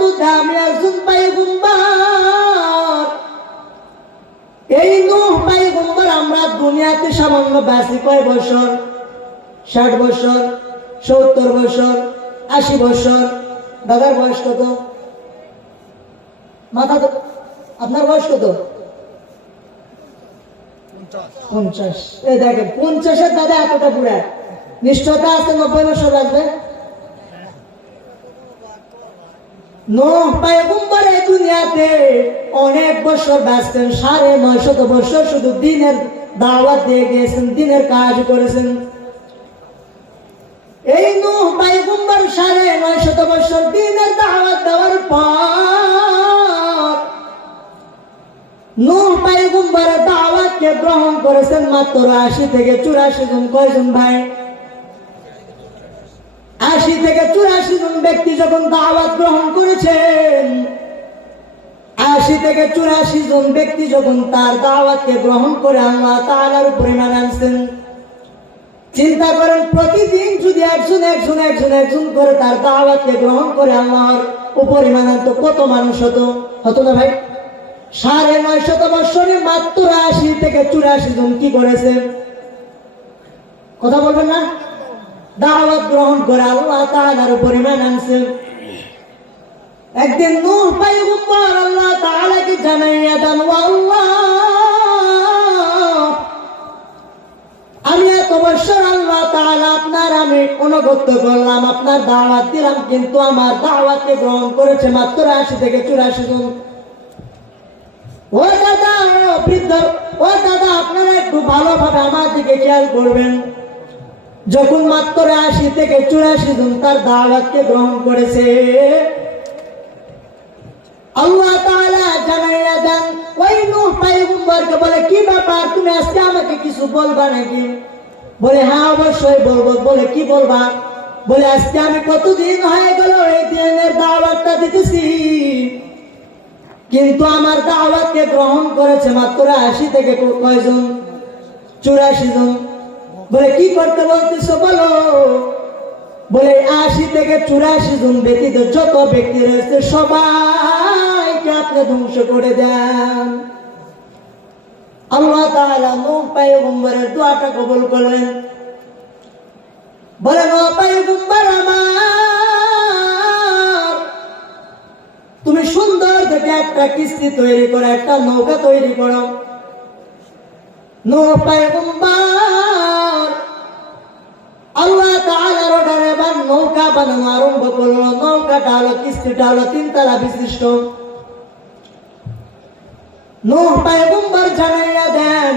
মধ্যে আমি একজন পয়গম্বর। এই নূহ পয়গম্বর আমরা দুনিয়াতে সামান্য বাঁচি কয় বছর? 60 বছর, 70 বছর, 80 বছর। দাদার বয়স কত? মাথা তো আপনার বয়স কত? 50। এই দেখেন 50-এর দাদা এতটা বুড়া, নিশ্চয়তা আছে 90 বছর আসবে। নূহ পয়গম্বর এই দুনিয়াতে অনেক বছর বাঁচতেন, 950 বছর শুধু দ্বীনের দাওয়াত দিয়ে গিয়েছেন, দ্বীনের কাজ করেছেন। এই নূহ পয়গম্বর 950 বছর দ্বীনের দাওয়াত দেওয়ার পর নূহ পয়গম্বরের দাওয়াতকে গ্রহণ করেছেন মাত্র 80 থেকে 84 জন। কয়জন ভাই? 80 থেকে 84 জন ব্যক্তি যখন দাওয়াত গ্রহণ করেছেন, 80 থেকে 84 জন ব্যক্তি যখন তার দাওয়াতকে গ্রহণ করে আল্লাহ তাআলার উপর ঈমান আনছেন, চিন্তা করেন প্রতিদিন যদি একজন একজন একজন একজন করে তার দাওয়াতকে গ্রহণ করে আল্লাহর উপর ঈমান আনতো, কত মানুষ হতো না ভাই? 950 বছরে মাত্র 80 থেকে 84 জন কি করেছে? কথা বলবেন না? দাওয়াত গ্রহণ করে আল্লাহ তাআলার উপর ঈমান আনছে। একদিন নূহ পয়গম্বর আল্লাহ তাআলাকে জানাইয়া দেন, আল্লাহ আমি এত বছর আল্লাহ তাআলা আপনার আমি অনুগত করলাম, আপনার দাওয়াত দিলাম, কিন্তু আমার দাওয়াতকে গ্রহণ করেছে মাত্র 80 থেকে 84 জন। ও দাদা, ও বৃদ্ধ, ও দাদা, আপনারা একটু ভালোভাবে আমার দিকে খেয়াল করবেন। যখন মাত্র 80 থেকে 84 জন তার দাওয়াতকে গ্রহণ করেছে, আল্লাহ তাআলা জানাইয়া দেন ওই নূহ পয়গম্বরকে, বলে কি ব্যাপার, তুমি আজকে আমাকে কিছু বলবা নাকি? বলে হ্যাঁ অবশ্যই বলবো। বলে কি বলবা? বলে আজকে আমি কতদিন হয়ে গেল এই দিনের দাওয়াতটা দিতেছি, কিন্তু আমার দাওয়াতকে গ্রহণ করেছে মাত্র 80 থেকে কয়জন? 84 জন। বলে কি করতে বলতেছো বলো? বলে 80 থেকে 84 জন ব্যতীত যত ব্যক্তি রয়েছে সবাইকে আপনি ধ্বংস করে দেন। আল্লাহ তাআলা নূহ পয়গম্বরের দোয়াটা কবুল করলেন। বলে নূহ পয়গম্বর আমার, তুমি সুন্দর দেখে একটা কিস্তি তৈরি করো, একটা নৌকা তৈরি করো। নূহ পয়গম্বর আল্লাহ তাআলার অর্ডারে নৌকা বানানো আরম্ভ করলো। নৌকাটা হলো, কিস্তিটা হলো 3 তলা বিশিষ্ট। নূহ পয়গম্বর জানাইয়া দেন,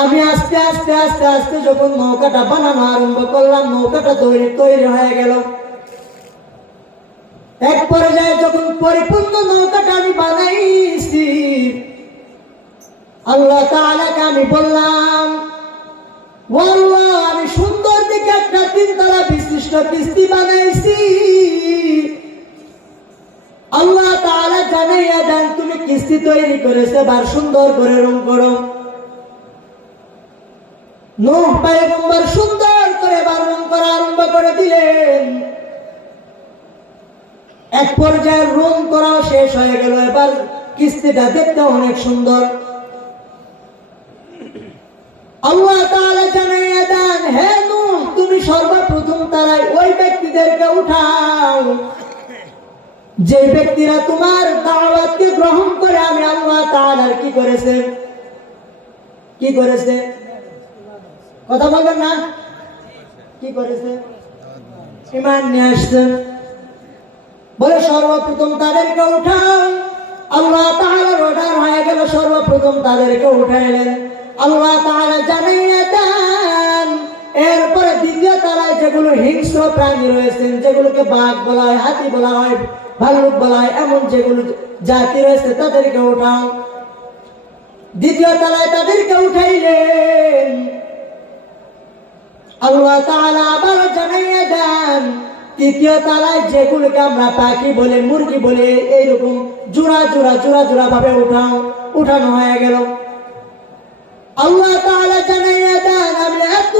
আমি আস্তে আস্তে আস্তে আস্তে যখন নৌকাটা বানানো আরম্ভ করলাম, নৌকাটা তৈরি হয়ে গেল। এক পর্যায়ে যখন পরিপূর্ণ নৌকাটা আমি বানাইছি, আল্লাহ তাআলাকে আমি বললাম, ও আল্লাহ, আমি সুন্দর দেখে একটা 3 তলা বিশিষ্ট কিস্তি বানাইছি। আল্লাহ তাআলা জানাইয়া দেন, তুমি কিস্তি তৈরি করেছে, এবার সুন্দর করে রং করো। নূহ পয়গম্বর সুন্দর করে এবার রং করা আরম্ভ করে দিলেন। এক পর্যায়ে রং করা শেষ হয়ে গেল, এবার কিস্তিটা দেখতে অনেক সুন্দর। আল্লাহ তাআলা জানাইয়া দেন, হে নূহ, তুমি সর্বপ্রথম তারাই ওই ব্যক্তিদেরকে উঠাও যে ব্যক্তিরা তোমার দাওয়াতকে গ্রহণ করে আমি আল্লাহ তাআলার কি করেছে? কি করেছে? কথা বলবেন না? কি করেছে? ঈমান নিয়ে আসছেন। বলে সর্বপ্রথম তাদেরকে উঠাও। আল্লাহ তাআলার অর্ডার হয়ে গেল, সর্বপ্রথম তাদেরকে উঠাইলেন। আল্লাহ তাআলা জানাইয়া দেন, এরপরে দ্বিতীয় তলায় যেগুলো হিংস্র প্রাণী রয়েছেন, যেগুলোকে বাঘ বলা হয়, হাতি বলা হয়, ভাল্লুক বলা হয়, এমন যেগুলো জাতি রয়েছে তাদেরকে উঠাও। দ্বিতীয় তলায় তাদেরকে উঠাইলেন। আল্লাহ তাআলা আবার জানাইয়া দেন, তৃতীয় তলায় যেগুলোকে আমরা পাখি বলে, মুরগি বলে, এইরকম জোড়া জোড়া জোড়া জোড়া ভাবে উঠানো হয়ে গেল। আল্লাহ তাআলা জানাইয়া দেন, আমি এত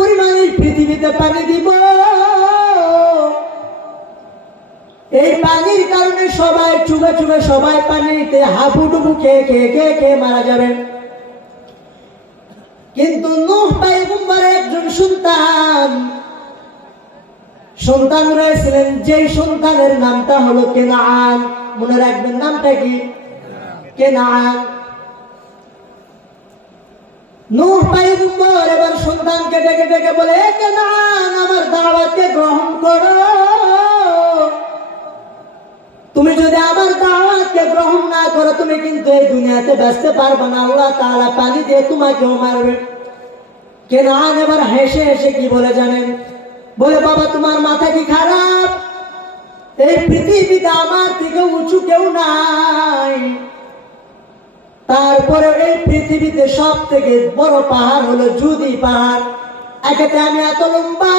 পরিমাণে পৃথিবীতে পানি দিব, সবাই চুবে চুবে সবাই পানিতে হাবুডুবু খেয়ে মারা যাবেন। কিন্তু নূহ পয়গম্বরের একজন সন্তান রয়েছিলেন, যেই সন্তানের নামটা হলো কেনান। মনে রাখবেন নামটা কি? কেনান। নূহ পয়গম্বর এবার সন্তানকে ডেকে ডেকে বলে, এ কেনান, আমার দাওয়াতকে গ্রহণ করো। তুমি যদি আমার দাওয়াতকে গ্রহণ না করো, তুমি কিন্তু এই দুনিয়াতে বাঁচতে পারবে না। আল্লাহ তাআলা পানি দিয়ে তোমাকেও মারবে। কেনান এবার হেসে হেসে কি বলে জানেন? বলে, বাবা তোমার মাথা কি খারাপ? এই পৃথিবীতে আমার থেকে উঁচু কেউ নাই। তারপরে এই পৃথিবীতে সব থেকে বড় পাহাড় হলো জুদি পাহাড়। একেতে আমি এত লম্বা,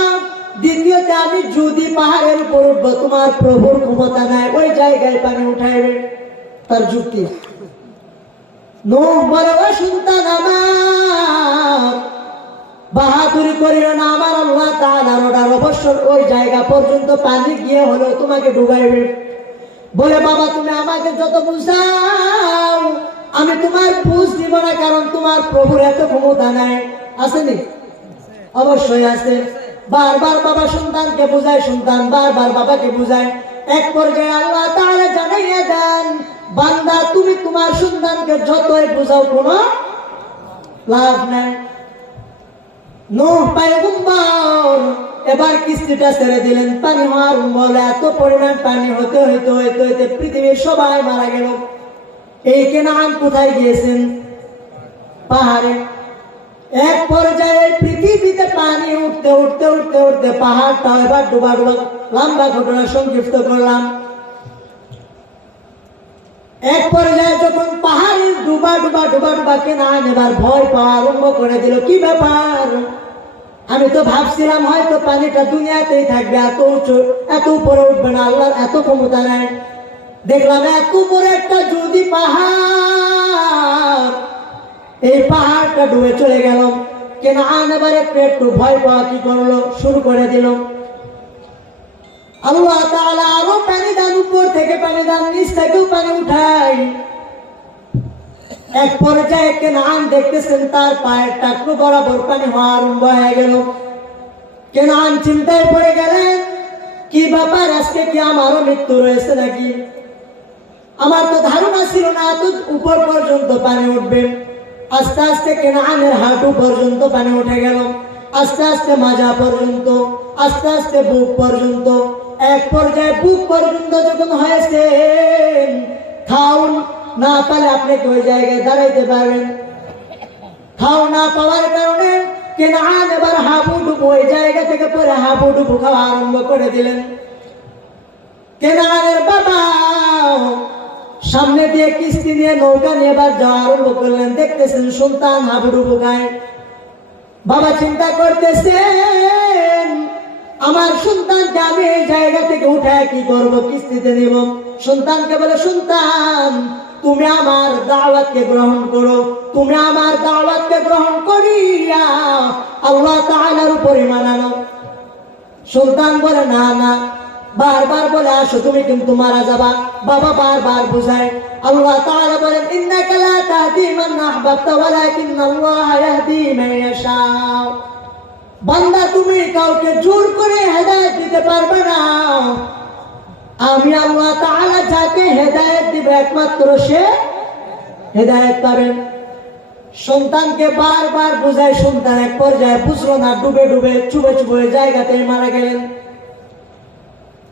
দ্বিতীয়তে আমি জুদি পাহাড়ের উপর উঠবো, তোমার প্রভুর ক্ষমতা নাই ওই জায়গায় পানি উঠাইবে। তার যুক্তি। নূহ বলে, ও সন্তান আমার, বাহাদুরি করিও না, আমার আল্লাহ তাআলার অর্ডার, অবশ্যই ওই জায়গা পর্যন্ত পানি গিয়ে হলো তোমাকে ডুবাইবে। বলে, বাবা তুমি আমাকে যত বুঝাও আমি তোমার বুঝ দিব না, কারণ তোমার প্রভুর এত ক্ষমতা নাই। আসেনি? অবশ্যই আছে। বারবার বাবা সন্তানকে বুঝায়, সন্তান বারবার বাবাকে বুঝায়। এক পর্যায়ে আল্লাহ তাআলা জানাইয়া দেন, বান্দা তুমি তোমার সন্তানকে যতই বুঝাও কোনো লাভ নাই। নূহ পয়গম্বর এবার কিস্তিটা ছেড়ে দিলেন। পানি হওয়ার বলে এত পরিমাণ পানি হতে হইতে পৃথিবীর সবাই মারা গেল। এই কেনান কোথায় গিয়েছেন? পাহাড়ে। এক পর্যায়ে পৃথিবীতে পানি উঠতে পাহাড়টা এবার ডুবা। লম্বা ঘটনা সংক্ষিপ্ত করলাম। এক পর্যায়ে যখন পাহাড়ের ডুবা কেনান এবার ভয় পাওয়া আরম্ভ করে দিল। কি ব্যাপার? আমি তো ভাবছিলাম হয়তো পানিটা দুনিয়াতেই থাকবে, এত উঁচু, এত উপরে উঠবে না, আল্লাহর এত ক্ষমতা নাই। দেখলাম এত উপরে একটা জুদি পাহাড়, এই পাহাড়টা ডুবে চলে গেল। কেনান এবার একটু ভয় পাওয়া কি করলো, শুরু করে দিল। আল্লাহ তাআলা আরো পানি দান, উপর থেকে পানি দান, নিচ থেকেও পানি উঠাই। এক পর্যায়ে কেনান দেখতেছেন তার পায়ের টাকলু বরাবর পানি হওয়া আরম্ভ হয়ে গেল। কেনান চিন্তায় পড়ে গেলেন, কি ব্যাপার, আজকে কি আমারও মৃত্যু রয়েছে নাকি? আমার তো ধারণা ছিল না এত উপর পর্যন্ত পানি উঠবে। আস্তে আস্তে কেনানের হাঁটু পর্যন্ত পানি উঠে গেল, আস্তে আস্তে মাজা পর্যন্ত, আস্তে আস্তে বুক পর্যন্ত। এক পর্যায়ে বুক পর্যন্ত যখন হয়েছে, খাওন না পেলে আপনি ওই জায়গায় দাঁড়াইতে পারবেন। খাও না পাওয়ার কারণে কেনান এবার হাবুডুবু ওই জায়গা থেকে পরে হাবুডুবু খাওয়া আরম্ভ করে দিলেন। কেনানের বাবা সামনে দিয়ে কিস্তি নিয়ে নৌকা নিয়ে এবার যাওয়া আরম্ভ করলেন। দেখতেছেন সন্তান হাবুডুবু খায়। বাবা চিন্তা করতেছেন, আমার সন্তানকে আমি এই জায়গা থেকে উঠায় কি করব, কিস্তিতে নিব। সন্তানকে বলে, সন্তান তুমি আমার দাওয়াতকে গ্রহণ করো, তুমি আমার দাওয়াতকে গ্রহণ করিয়া আল্লাহ তাআলার উপরে মানানো। সন্তান বলে, না না, বারবার বলে আসো তুমি কিন্তু মারা যাবা। বাবা বারবার বুঝায়। আল্লাহ তাআলা বলেন, ইন্নাকা লা তাহদি মান আহবাবতা ওয়ালাকিন্নাল্লাহা ইয়াহদি মান ইয়াশা। বান্দা তুমি কাউকে জোর করে হেদায়েত দিতে পারবে না। আমি আল্লাহ তাআলা যাকে হেদায়েত দিবে একমাত্র সে হেদায়েত পাবেন। সন্তানকে বারবার বুঝায়, সন্তান এক পর্যায়ে বুঝলো না, ডুবে চুবে জায়গাতে মারা গেলেন।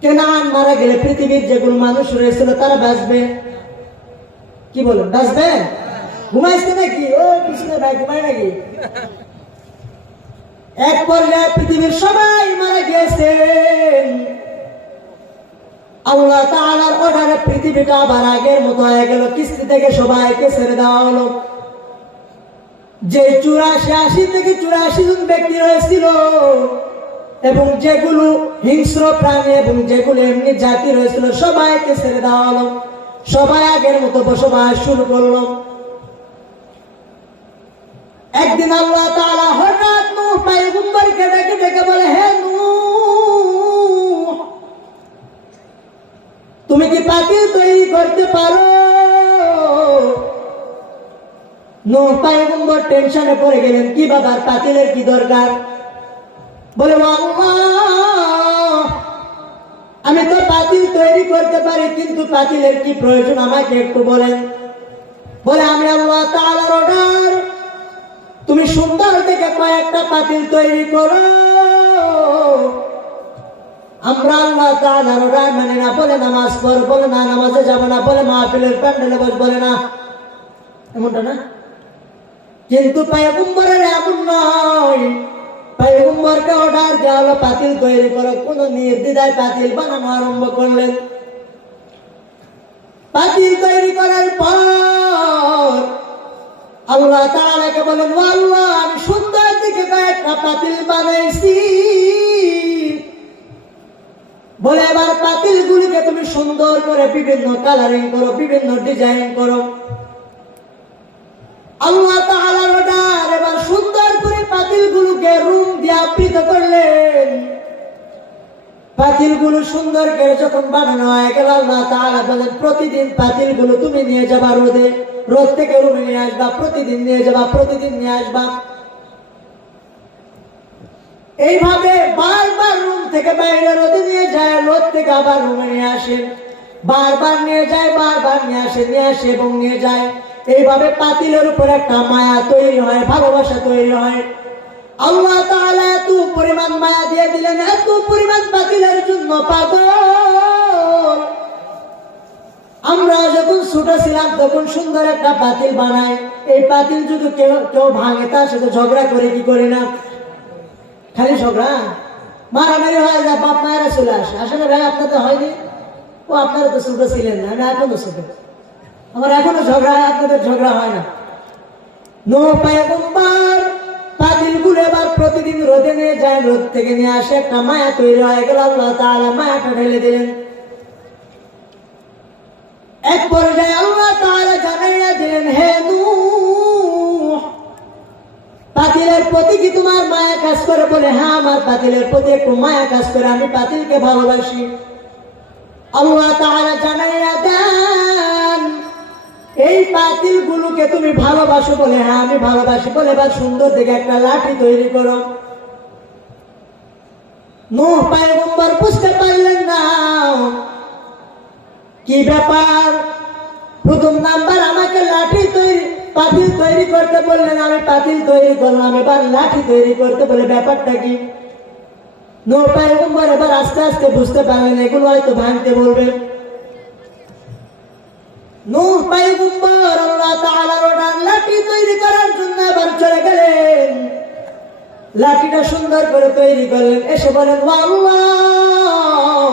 কেনান মারা গেলে পৃথিবীর যেগুলো মানুষ রয়েছিল তারা বাঁচবে? কি বলেন, বাঁচবে? ঘুমাইছে নাকি? ও পিছনে ভাই ঘুমায় নাকি? এক পর্যায়ে পৃথিবীর সবাই মারা গিয়েছেন। আল্লাহ তাআলার অর্ডারে পৃথিবীটা আবার আগের মতো হয়ে গেল। কিস্তি থেকে সবাইকে ছেড়ে দেওয়া হলো। যে ৮৪ থেকে ৮৪ জন ব্যক্তি রয়েছিল এবং যেগুলো হিংস্র প্রাণী এবং যেগুলো এমনি জাতি রয়েছিল সবাইকে ছেড়ে দেওয়া হলো। সবাই আগের মতো বসবাস শুরু করলো। একদিন আল্লাহ তাআলা হঠাৎ নূহ পয়গম্বরকে ডেকে ডেকে বলে, হে নূহ, তুমি কি বাতিল করতে পারো। নূহ পয়গম্বর টেনশনে পড়ে গেলেন, কি বাবার পাতিলের কি দরকার? বলে আল্লাহ, আমি তো পাতিল তৈরি করতে পারি, কিন্তু পাতিলের কি প্রয়োজন আমাকে একটু বলেন। বলে আমি আল্লাহ তাআলার অর্ডার, তুমি সুন্দর থেকে কয়েকটা পাতিল তৈরি করো। আমরা আল্লাহ তাআলার অর্ডার মানে না, বলে নামাজ পড়, বলে না নামাজে যাব না, বলে মাহফিলের প্যান্ডেলে বস, বলে না, এমনটা না। কিন্তু পয়গম্বরের এমন নয়, পয়গম্বরকে অর্ডার দেওয়া হলো পাতিল তৈরি করো, কোন নির্দ্বিধায় পাতিল বানানো আরম্ভ করলেন। পাতিল তৈরি করার পর আল্লাহ তাআলাকে বলেন, ও আল্লাহ, আমি সুন্দর দিকে কয়েকটা পাতিল বানাইছি। বলে এবার পাতিল গুলিকে তুমি সুন্দর করে বিভিন্ন কালারিং করো, বিভিন্ন ডিজাইন করো। আল্লাহ তাআলার অর্ডার, এবার সুন্দর করে পাতিলগুলোকে রুম দিয়ে আবৃত করলেন। পাতিলগুলো সুন্দর করে যখন বানানো হয়ে গেল, আল্লাহ তাআলা বলেন, প্রতিদিন পাতিলগুলো তুমি নিয়ে যাবা রোদে, রোদ থেকে রুমে নিয়ে আসবা, প্রতিদিন নিয়ে যাবা, প্রতিদিন নিয়ে আসবা। এইভাবে বারবার রুম থেকে বাইরে রোদে নিয়ে যায়, রোদ থেকে আবার রুমে নিয়ে আসেন, বারবার নিয়ে যায়, বারবার নিয়ে আসে, নিয়ে আসে এবং নিয়ে যায়। এইভাবে পাতিলের উপর একটা মায়া তৈরি হয়, ভালোবাসা তৈরি হয়। আল্লাহ তাআলা এত পরিমাণ মায়া দিয়ে দিলেন, এত পরিমাণ পাতিলের জন্য পাগল। আমরা যখন ছোট ছিলাম তখন সুন্দর একটা পাতিল বানায়, এই পাতিল যদি কেউ ভাঙে তার সাথে ঝগড়া করে, কি করে না, খালি ঝগড়া, মারামারি হয়ে যায়, বাপ মায়েরা চলে আসে। আসলে ভাই আপনাদের হয়নি? ও আপনারা তো ছোট ছিলেন না, আমি এখনো ছোট, আমার এখনো ঝগড়া হয়, আপনাদের ঝগড়া হয় না। নূহ পয়গম্বর পাতিলগুলো এবার প্রতিদিন রোদে নিয়ে যায়, রোদ থেকে নিয়ে আসে, একটা মায়া তৈরি হয়ে গেল। আল্লাহ তাআলা মায়াটা ঢেলে দিলেন। এক পর্যায়ে আল্লাহ তাআলা জানাইয়া দিলেন, হে নূহ, পাতিলের প্রতি কি তোমার মায়া কাজ করে? বলে হ্যাঁ, আমার পাতিলের প্রতি একটু মায়া কাজ করে, আমি পাতিলকে ভালোবাসি। আল্লাহ তাআলা জানাইয়া দেন, এই পাতিল গুলোকে তুমি ভালোবাসো? বলে হ্যাঁ, আমি ভালোবাসি। বলে এবার সুন্দর দেখে একটা লাঠি তৈরি করো। নূহ পয়গম্বর বুঝতে পারলেন না কি ব্যাপার। প্রথম নাম্বার আমাকে লাঠি পাতিল তৈরি করতে বললেন, আমি পাতিল তৈরি করলাম, এবার লাঠি তৈরি করতে বলে ব্যাপারটা কি? নূহ পয়গম্বর এবার আস্তে আস্তে বুঝতে পারলেন এগুলো হয়তো ভাঙতে বলবে। নূহ পয়গম্বর আল্লাহ তাআলার অর্ডার লাঠি তৈরি করার জন্য এবার চলে গেলেন। লাঠিটা সুন্দর করে তৈরি করলেন, এসে বলেন, ও আল্লাহ,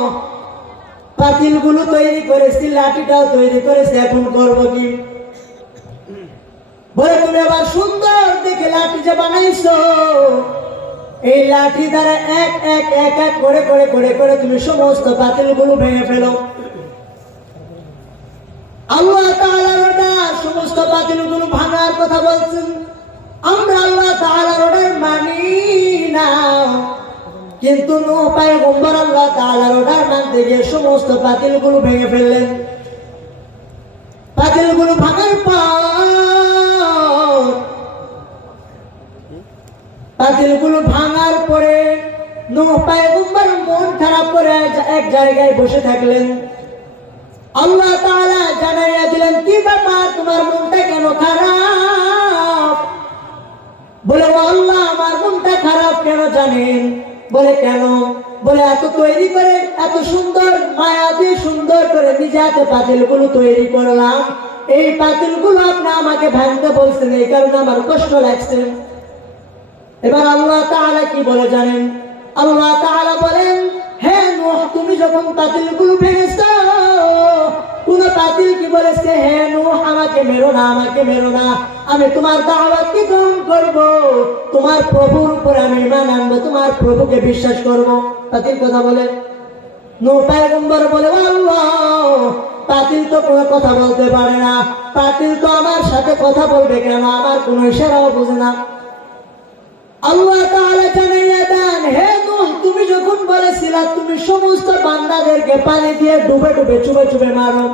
পাতিলগুলো তৈরি করেছি, লাঠিটাও তৈরি করেছি, এখন করবো কি? বলে তুমি আবার সুন্দর দেখে লাঠি যে বানাইছো, এই লাঠি দ্বারা এক এক এক এক করে করে করে করে তুমি সমস্ত পাতিলগুলো ভেঙে ফেলো। আল্লাহ তাআলার অর্ডার, সমস্ত পাতিলগুলো ভাঙার কথা বলছেন, আমরা আল্লাহ তাআলার অর্ডার মানি না। কিন্তু নূহ পয়গম্বর আল্লাহ তাআলার অর্ডার মানতে গিয়ে সমস্ত পাতিলগুলো ভেঙে ফেললেন। পাতিলগুলো ভাঙার পরে নূহ পয়গম্বর মন খারাপ করে এক জায়গায় বসে থাকলেন। আল্লাহ তাআলা জানাইয়া দিলেন, কি ব্যাপার, তোমার মনটা কেন খারাপ? বলে ও আল্লাহ, আমার মনটা খারাপ কেন জানেন? বলে কেন? বলে এত তৈরি করে, এত সুন্দর মায়া দিয়ে সুন্দর করে নিজে হাতে পাতিলগুলো তৈরি করলাম, এই পাতিলগুলো আপনি আমাকে ভাঙতে বলছেন, এই কারণে আমার কষ্ট লাগছে। এবার আল্লাহ তাআলা কি বলে জানেন? আল্লাহ তাআলা বলেন, হে নূহ, তুমি যখন পাতিলগুলো ভেঙেছো, কোন পাতিল কি বলেছে, হে নূহ, আমাকে মেরো না, আমাকে মেরো না, আমি তোমার দাওয়াতকে গ্রহণ করব, তোমার প্রভুর উপর আমি ঈমান আনবো, তোমার প্রভুকে বিশ্বাস করব। পাতিল কথা বলে। নূহ পয়গম্বর বলে, আল্লাহ, পাতিল তো কোনো কথা বলতে পারে না, পাতিল তো আমার সাথে কথা বলবে কেন? আমার কোনো ইশারাও বুঝে না। আল্লাহ তাআলা জানাইয়া দেন, হে নূহ, তুমি যখন বলেছিলা তুমি সমস্ত বান্দাদেরকে পানি দিয়ে ডুবে ডুবে চুবে চুবে মারো,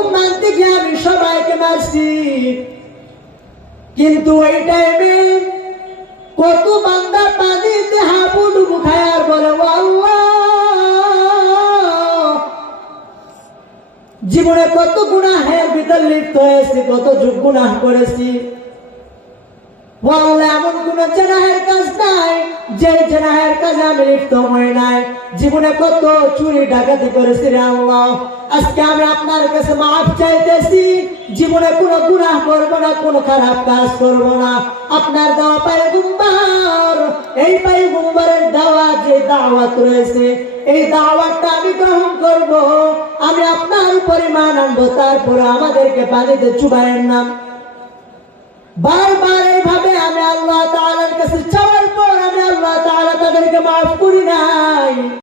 হুকুম মানতে গিয়ে আমি সবাইকে মারছি, কিন্তু এই টাইমে কত বান্দা পানিতে হাবুডুবু খায় আর বলে ও আল্লাহ, জীবনে কত গুনাহের ভিতর লিপ্ত হয়েছি, কত যুগ গুনাহ করেছি। বলে এমন কোন জেনাহের কাজ নাই যে জেনাহের কাজে আমি লিপ্ত হই নাই। জীবনে কত চুরি ডাকাতি করেছি রে আল্লাহ, আজকে আমি আপনার কাছে মাফ চাইতেছি। জীবনে কোনো গুনাহ করবো না, কোনো খারাপ কাজ করবো না। আপনার দেওয়া পয়গম্বর, এই পয়গম্বরের দেওয়া যে দাওয়াত রয়েছে, এই দাওয়াতটা আমি গ্রহণ করব। আমি আপনার উপরে মান আনবো, তারপরে আমাদেরকে পানিতে চুবাইয়ের নাম। বারবার এইভাবে আমি আল্লাহ তাআলার কাছে চাওয়ার পর আমি আল্লাহ তাআলা তাদেরকে মাফ করি নাই।